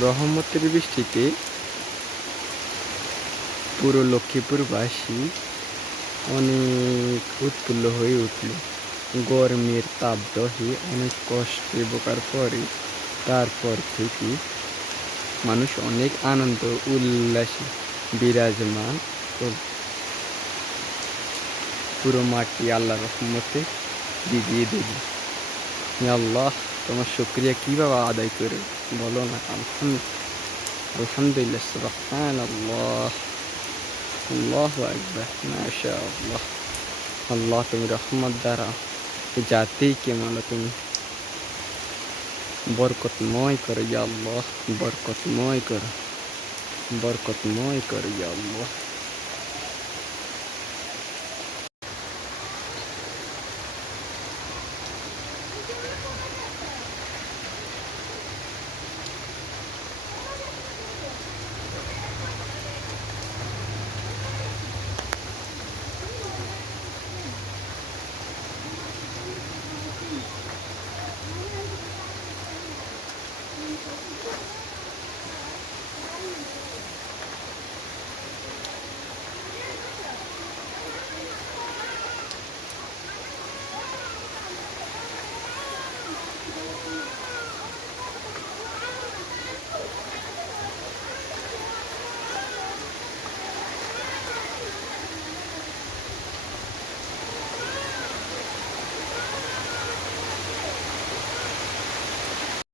রহমতের বৃষ্টিতে পুরো লক্ষ্মীপুরবাসী অনেক উৎফুল্ল হয়ে উঠল। গরমের তাপদহে অনেক কষ্টে বোকার পরে তারপর থেকে মানুষ অনেক আনন্দ, উল্লাসে বিরাজমান পুরো মাটি আল্লাহ রহমতে বিজিয়ে দেবে আল্লাহ, তোমার শুক্রিয়া কীভাবে আদায় করে বলো না আলহামদুলিল্লাহ আলহামদুলিল্লাহ সুবহান আল্লাহ আল্লাহ আকবার মাশা আল্লাহ আল্লাহ তুমি রহমত দ্বারা এই জাতিকে মানে তুমি বরকতময় করো ইয়া আল্লাহ বরকতময় করো বরকতময় করো ইয়া আল্লাহ